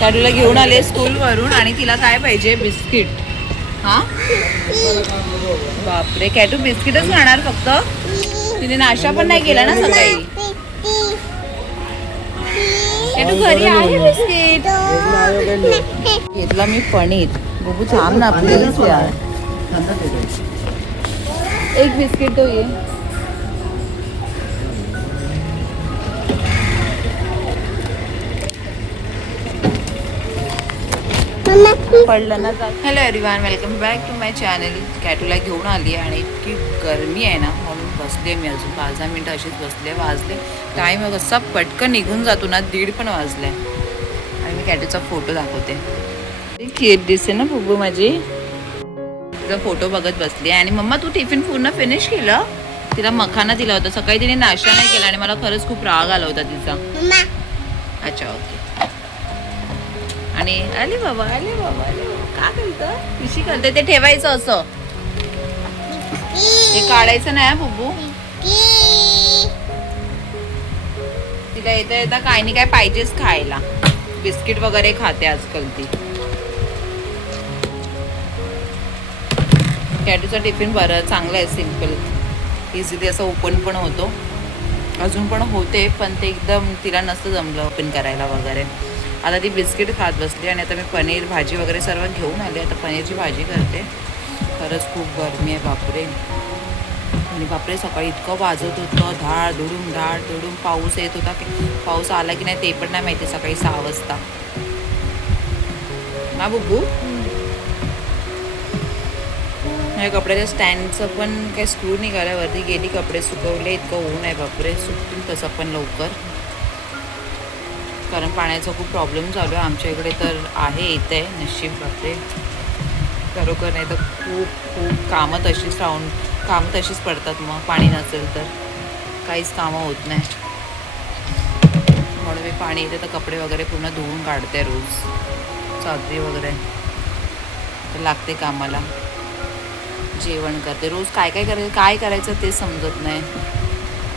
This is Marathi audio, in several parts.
कॅडूला घेऊन आले स्कूल वरून आणि तिला काय पाहिजे बिस्किट. हा बापरे कॅटू बिस्किटच खाणार फक्त. तिने नाश्ता पण नाही केला ना सकाळी. कॅटू घरी आहे बिस्किट. घेतला मी पनीर. बघू थांब ना प्लीज यार. एक बिस्किट तो ये. पडलं ना. Hello everyone, welcome back to my channel. कॅटूला घेऊन आली आणि इतकी गरमी आहे ना म्हणून बसले मी अजून 5-10 मिनटं अशीच बसले. वाजले टाईम कसा पटकन निघून जातो ना, 1:30 पण वाजले. आणि मी कॅटूचा फोटो दाखवते. क्यूट दिसते ना बुबू माझी. तिचा फोटो बघत बसली आणि मम्मा तू टिफिन पूर्ण फिनिश केलं. तिला मखाना दिला होता सकाळी, तिने नाश्ता नाही केला आणि मला खरंच खूप राग आला होता तिचा. अच्छा ओके. आणि आले बाबा आले बाबा आले बाबा. का करतं पिशी करते. ते ठेवायचं असं, हे काढायचं नाही बुबू. तिला येता येता काय नाही काय पाहिजेच खायला. बिस्किट वगैरे खाते आजकाल ती. कॅटूचा टिफिन बरं चांगला आहे, सिम्पल इझिली असं ओपन पण होतो. अजून पण होते पण ते एकदम तिला नसतं जमलं ओपन करायला वगैरे. आता ती बिस्किट खात बसली आणि आता मी पनीर भाजी वगैरे सर्व घेऊन आले. आता पनीरची भाजी करते. खरंच खूप गरमी आहे बापरे. आणि बापरे सकाळी इतकं वाजत होतं, धाड धुडूम पाऊस येत होता. पाऊस आला की नाही ते पण नाही माहिती. सकाळी 6 वाजता ना बुब्बू. या कपड्याच्या स्टँडचं पण काही स्क्रू निघाल्या. वरती गेली कपडे सुकवले. इतकं ऊन आहे बापरे. सुकतील तसं पण लवकर, कारण पाण्याचा खूप प्रॉब्लेम चालू आहे आमच्या इकडे. तर आहे इथे नशीब बापरे खरोखर. नाही तर खूप खूप कामं तशीच पडतात. मग पाणी नसेल तर काहीच कामं होत नाही. म्हणून मी पाणी येते तर कपडे वगैरे पूर्ण धुवून काढते रोज. चादरी वगैरे तर लागते कामाला. जेवण करते रोज. काय करायचं ते समजत नाही.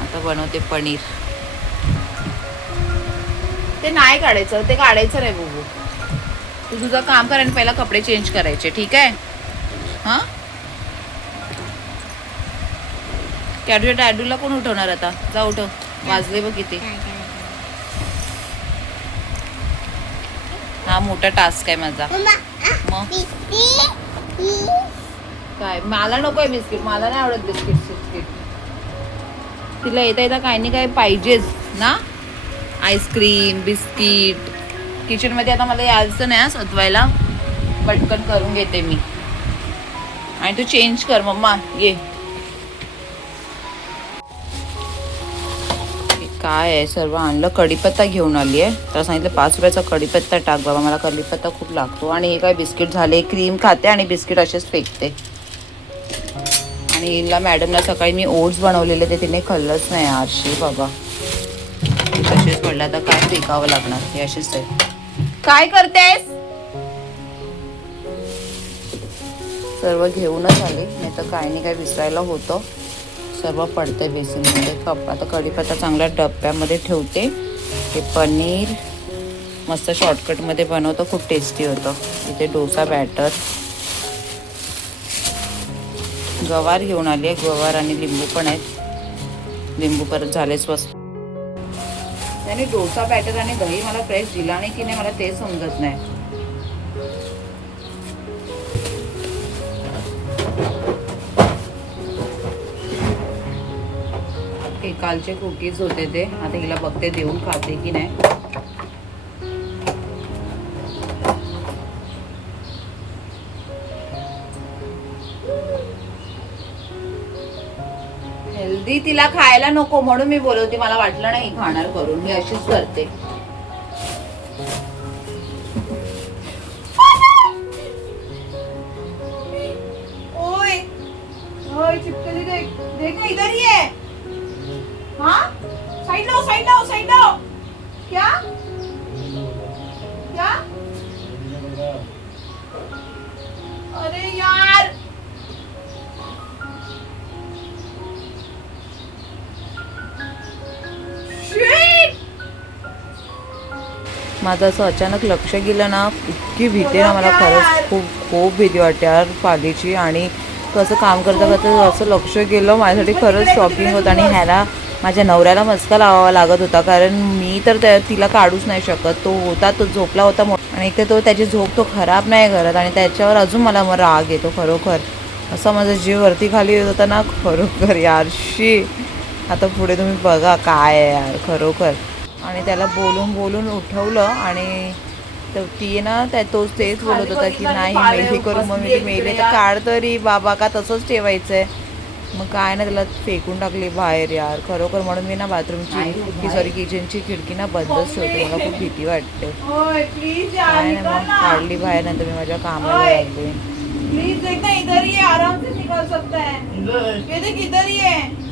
आता बनवते पनीर. ते नाही काढायचं, ते काढायचं नाही बघू. तू तुझं काम कर आणि पहिला कपडे चेंज करायचे, ठीक आहे. हां कॅडूच्या डॅडूला कोण उठवणार आता. जा उठव. वाजले बघ किती. हा मोठा टास्क आहे माझा. मग काय मला नको आहे बिस्किट. मला नाही आवडत बिस्किट. तिला येता काय नाही काय पाहिजेच ना. Ice cream biscuit. किचनमध्ये आता मला यायचं नाही सजवायला. पटकन करून घेते मी. आणि तू चेंज कर मम्मा ये. काय आहे सर्व आणलं. कढीपत्ता घेऊन आली आहे. तर सांगितलं 5 रुपयाचा कढीपत्ता टाक बाबा. मला कढीपत्ता खूप लागतो. आणि हे काय बिस्किट झाले. क्रीम खाते आणि बिस्किट असेच फेकते. आणि हिला मॅडमला सकाळी मी ओट्स बनवलेले ते तिने खाल्लंच नाही. आरशी बाबा तसेच पडलं. आता काय फेकावं लागणार. हे असेच आहे. काय करतेस. सर्व घेऊनच आले. नाही तर काय नाही काय विसरायला होतं. सर्व पडतंय बेसिनमध्ये. आता कढीपत्ता चांगल्या डब्यामध्ये ठेवते. हे पनीर मस्त शॉर्टकटमध्ये बनवतो. खूप टेस्टी होतं. इथे डोसा बॅटर. गवार घेऊन आली आहे. गवार आणि लिंबू पण आहेत. लिंबू परत झाले स्वस्त. त्याने डोसा बॅटर आणि दही मला फ्रेश दिला नाही की नाही मला ते समजत नाही. हे कालचे कुकीज होते ते. आता हिला बघते देऊन खाते की नाही. हेल्दी तिला खायला नको म्हणून मी बोलवते. मला वाटलं नाही खाणार करून. मी अशीच करते. ओए ओए चिपकली देख इधर ही है. हाँ साइड लो. क्या अरे यार माझं असं अचानक लक्ष गेलं ना, इतकी भीती ना मला, खरंच खूप खूप भीती वाटते यार पालीची. आणि कसं काम करता करता असं लक्ष गेलं माझ्यासाठी खरंच शॉकिंग होतं. आणि ह्याला माझ्या नवऱ्याला मस्का लावावा लागत होता, कारण मी तर तिला काढूच नाही शकत. तो होता, तो झोपला होता आणि एक तर तो त्याची झोप तो खराब नाही करत आणि त्याच्यावर अजून मला मग राग येतो खरोखर. असं माझा जीव वरती खाली येत होता ना खरोखर यारशी. आता पुढे तुम्ही बघा काय आहे यार खरोखर. आणि त्याला बोलून बोलून उठवलं आणि ती ना तोच तेच बोलत होता की नाही मेली करू. मग मी मेले तर काढ तरी बाबा, का तसंच ठेवायचं आहे. मग काय ना त्याला फेकून टाकली बाहेर यार खरोखर. म्हणून मी ना बाथरूमची सॉरी किचनची खिडकी ना बंदच ठेवते, मला खूप भीती वाटते. काय ना मग काढली बाहेर, नंतर मी माझ्या कामाला लागले. प्लीज देखना, इधर ही आराम से निकल सकता है. ये देख इधर ही है.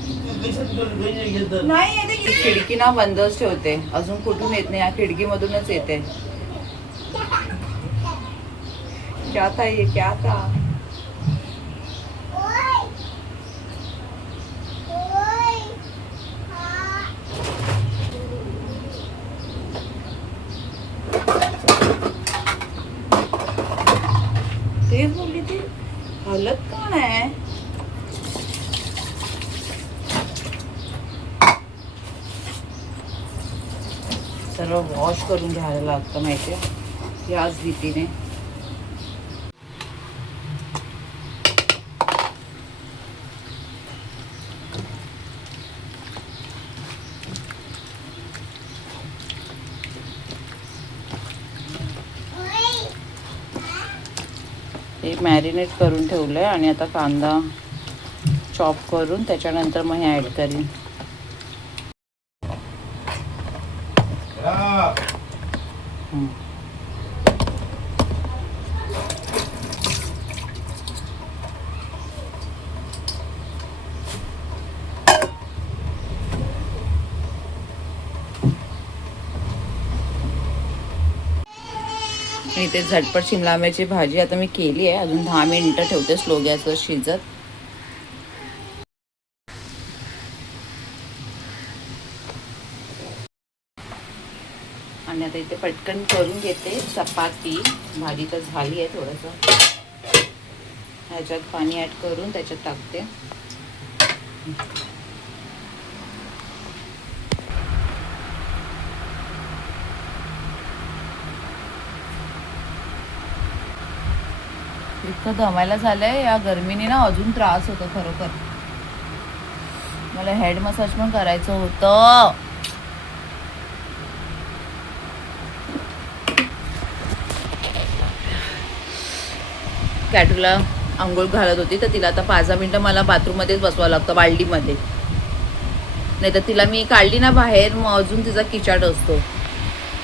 नाही ये देख. खिडकी ना बंदच ठेवते, अजून कुठून येत नाही, या खिडकीमधूनच येते. क्या था ये, क्या था? तेच बोलली ती, हलत का नाही. सर्व वॉश करून घ्यायला लागतं माहितीये याच भीतीने. हे मॅरिनेट करून ठेवलं आहे आणि आता कांदा चॉप करून त्याच्यानंतर मग हे ॲड करीन. इथे झटपट शिमला मिरची भाजी आता मी केली आहे. अजून 10 मिनिटं ठेवते स्लो गॅसवर शिजत. आणि आता इथे पटकन करून घेते चपाती. भाजी तर झाली आहे, थोडंसं ह्याच्यात पाणी ॲड करून त्याच्यात टाकते. इतकं दमायला झालंय या गरमीने ना, अजून त्रास होतो खरोखर. मला हेड मसाज पण करायचं होतं. कॅटूला आंघोळ घालत होती तर तिला आता 5 मिनिटं मला बाथरूममध्येच बसवावं लागतं, बाल्डीमध्ये. नाही तर तिला मी काढली ना बाहेर, मग अजून तिचा किचाट असतो.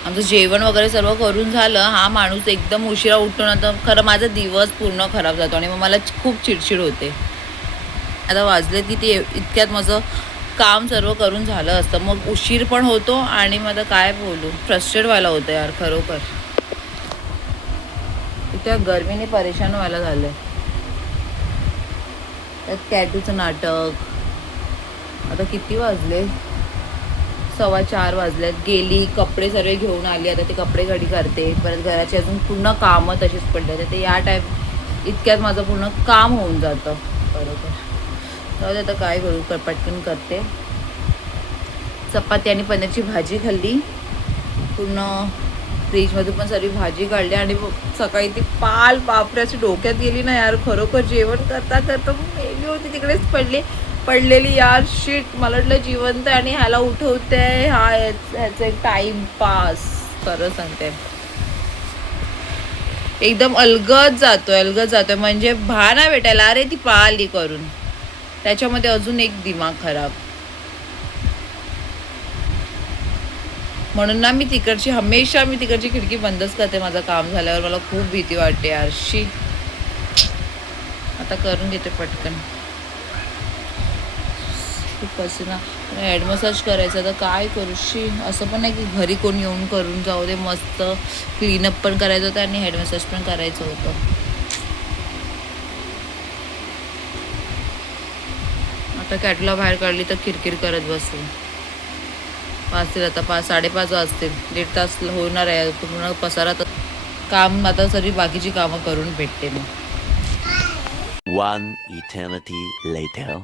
आमचं जेवण वगैरे सर्व करून झालं. हा माणूस एकदम उशिरा उठतो ना, तर खरं माझा दिवस पूर्ण खराब जातो आणि मग मला खूप चिडचिड होते. आता वाजले की ते इतक्यात माझं काम सर्व करून झालं असतं, मग उशीर पण होतो आणि मला काय बोलू, फ्रस्ट्रेट व्हायला होतं यार खरोखर. त्या गरमीने परेशान व्हायला झालंय. त्यात कॅटूचं नाटक. आता किती वाजले, 4:15 वाजल्यात. गेली, कपडे सर्व घेऊन आली. आता ते कपडे घडी करते, परत घराची अजून पूर्ण कामं तशीच पडले. तर ते या इतक्यात माझं पूर्ण काम होऊन जातं बरोबर. तर आता काय करू, पटकन करते. चपाती आणि पनीरची भाजी खाल्ली. पूर्ण फ्रीजमधून पण सर्व भाजी काढली आणि सकाळी ती पाल बापऱ्याची डोक्यात गेली ना यार खरोखर. जेवण करता करता मेली होती, तिकडेच पडलेली यार. शिट, मला वाटलं जिवंत आणि ह्याला उठवते. ह्याचं एक टाइमपास खरं सांगते. एकदम अलगद जातोय म्हणजे भाना भेटायला. अरे ती पाळली करून, त्याच्यामध्ये अजून एक दिमाग खराब. म्हणून ना मी तिकडची खिडकी बंदच करते माझं काम झाल्यावर. मला खूप भीती वाटते यार शी. आता करून घेते पटकन. खूप पसीना. हेड मसाज करायचं तर काय करू शी. असं पण नाही की घरी कोण येऊन करून जाऊ दे. मस्त क्लीनअप पण करायचं होतं आणि हेड मसाज पण करायचं होतं. आता कॅटूला बाहेर काढली तर किरकिर करत बसते. वाजतील आता 5-5:30 वाजतील. 1.5 तास होणार आहे पूर्ण पसारा. काम आता सगळी बाकीची कामं करून भेटते मी. One eternity later.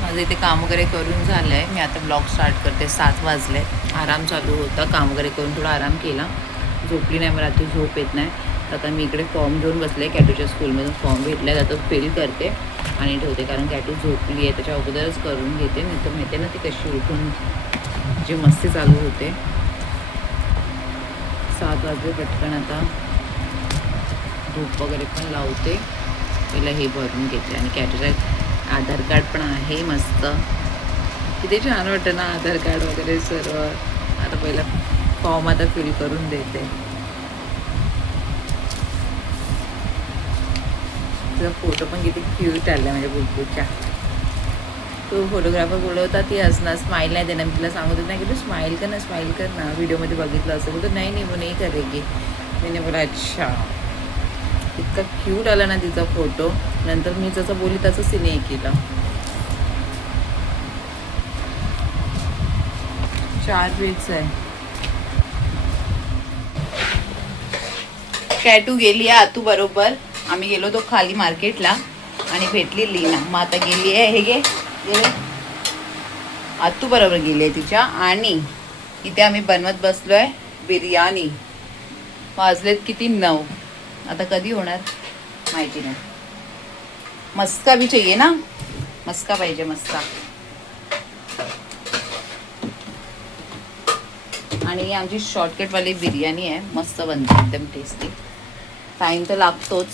माझं इथे काम वगैरे करून झालं आहे. मी आता ब्लॉग स्टार्ट करते. 7 वाजले. आराम चालू होता. काम वगैरे करून थोडा आराम केला. झोपली नाही, मला रात्री झोप येत नाही. तर आता मी इकडे फॉर्म घेऊन बसले. कॅटूच्या स्कूलमधून फॉर्म भेटला आहे, तो फिल करते आणि ठेवते. कारण कॅटू झोपली आहे, त्याच्या अगोदरच करून घेते. नाही तर माहिती आहे ना ती कशी उठून जी मस्ती चालू होते. 7 वाजले पटकन. आता धूप वगैरे पण लावते. पहिला हे भरून घेते आणि कॅटूचं आधार कार्ड पण आहे मस्त. किती छान वाटतं ना आधार कार्ड वगैरे सर्व. आता पहिला फॉर्म आता फिल करून देते. तुझा फोटो पण किती क्यूट आला म्हणजे बुलबुलच्या. तो फोटोग्राफर बोलवता ती हसणार, स्माईल नाही देणार. मी तिला सांगत होत नाही की तू स्माईल कर ना, व्हिडिओमध्ये बघितलं असं. बोलतो नाही वो नाही करेगी. मी बोला अच्छा. इतका क्यूट आला ना तिचा फोटो. नंतर मी जसं बोलली तसंच तिने हे केलं. 4 वीक्स आहे. कॅटू गेली आहे आतू बरोबर. आम्ही गेलो तो खाली मार्केटला आणि भेटली लीना. मग आता गेली आहे हे गेले आतू बरोबर गेली आहे तिच्या. आणि इथे आम्ही बनवत बसलो आहे बिर्याणी. वाजलेत किती 9. आता कधी होणार माहिती नाही. मस्का भी चाहिए ना, मस्का पाहिजे मस्का. आणि आमची शॉर्टकटवाली बिर्याणी आहे, मस्त बनते एकदम टेस्टी. टाईम तर लागतोच.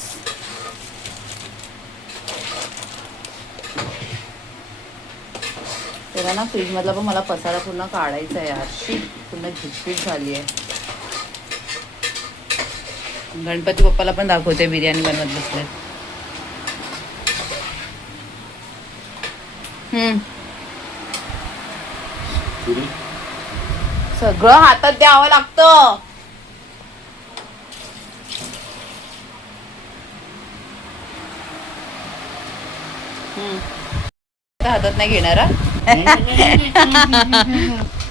तेव्हा ना फ्रीजमधला पण मला पसारा पूर्ण काढायचा आहे यार. पूर्ण झिटपीट झाली आहे. गणपती बाप्पाला पण दाखवते बिर्याणी बनवत बसले. सगळं हातात द्यावं लागतं. हातात नाही घेणार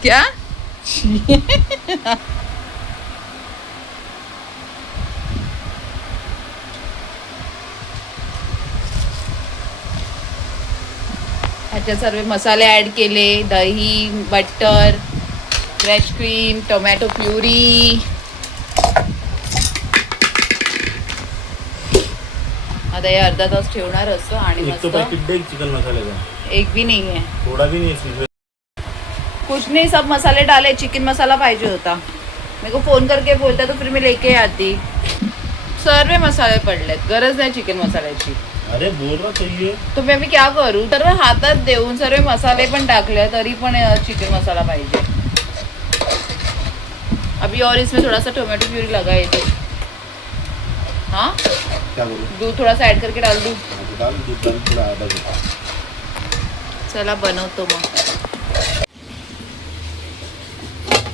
क्या. ह्याच्यात सर्व मसाले ॲड केले. दही, butter, fresh cream, tomato puree. आता हे अर्धा तास ठेवणार असतो. आणि मस्त चिकन मसाले एक भी नहीं है, थोड़ा भी नहीं. कुछ नहीं, सब मसाले डाले. चिकन मसाला पाहिजे होता. मेरे को फोन करके बोलता तो फिर मैं लेके आती. सर्व मसाले पडलेत, गरज नाही चिकन मसाल्याची. अरे बोल रहा तो ये तो मैं क्या करूँ. सर्व हातात देऊन सर्व मसाले पण टाकले तरी पण चिकन मसाला पाहिजे. अभी और इसमें थोड़ा सा टोमेटो प्यूरी लगाए थे. हाँ क्या बोलूं, दूध थोड़ा सा ऐड करके डाल दूँ. दूध थोड़ा आधा. चला बनवतो मग.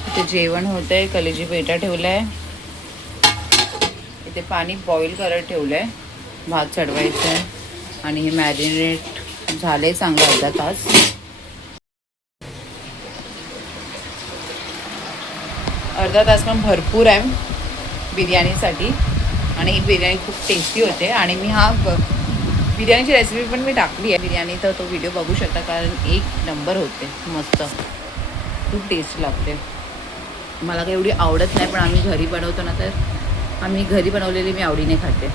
इथे जेवण होतंय. कलेजी पेटा ठेवलाय. इथे पाणी बॉईल करत ठेवलंय. भात चढवायचं आहे. आणि हे मॅरिनेट झाले चांगलं अर्धा तास. अर्धा तास पण भरपूर आहे बिर्याणीसाठी. आणि ही बिर्याणी खूप टेस्टी होते. आणि मी बिर्याणीची रेसिपी पण मी टाकली आहे बिर्याणी, तर तो व्हिडिओ बघू शकता. कारण एक नंबर होते, मस्त खूप टेस्ट लागते. मला काही एवढी आवडत नाही, पण आम्ही घरी बनवतो ना, तर आम्ही घरी बनवलेली मी आवडीने खाते.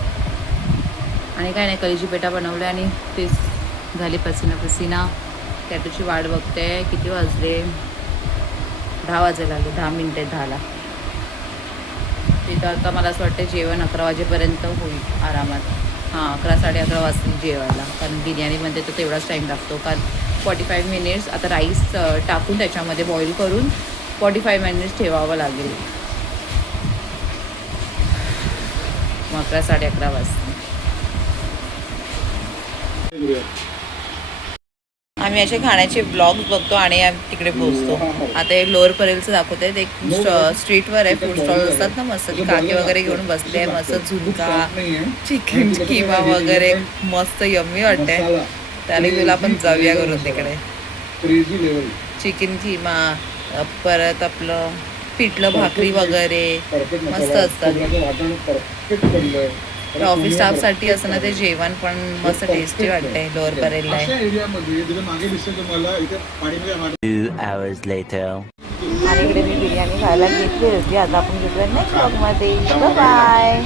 आणि काय नाही, कलेजी पेटा बनवलं आणि तेच झाली पसीना. कॅटूची वाट बघते. किती वाजले, 10 वाजायला आले. 10 मिनटं 10ला. तिथं आता मला असं वाटतं जेवण 11 वाजेपर्यंत होईल आरामात. 11-11:30 वाजतील जेवायला. कारण बिर्याणीमध्ये तर तेवढाच टाईम लागतो. कारण 45 मिनिट्स आता राईस टाकून त्याच्यामध्ये बॉईल करून 45 मिनिट्स ठेवावं लागेल. मग 11-11:30 वाजतील. आम्ही असे खाण्याचे ब्लॉग्स बघतो आणि तिकडे पोहोचतो. आता एक लोअर परेलचं दाखवते. एक स्ट्रीटवर आहे, फूड स्टॉल असतात ना, मस्त काके वगैरे घेऊन बसले आहे. मस्त झुणका, चिकन किमा वगैरे मस्त यम्मी वाटते. त्याने तुला आपण जाऊया करून तिकडे. चिकन किमा, परत आपलं पिठलं भाकरी वगैरे मस्त असतात. ऑफिस स्टाफसाठी असं ना ते जेवण पण मस्त टेस्टी वाटतंय. लोअर परेलला आहे. 2 hours later. आणि इकडे मी बिर्याणी खायला घेतली होती. आता आपण घेतोय नेक्स्ट ब्लॉगमध्ये. बाय.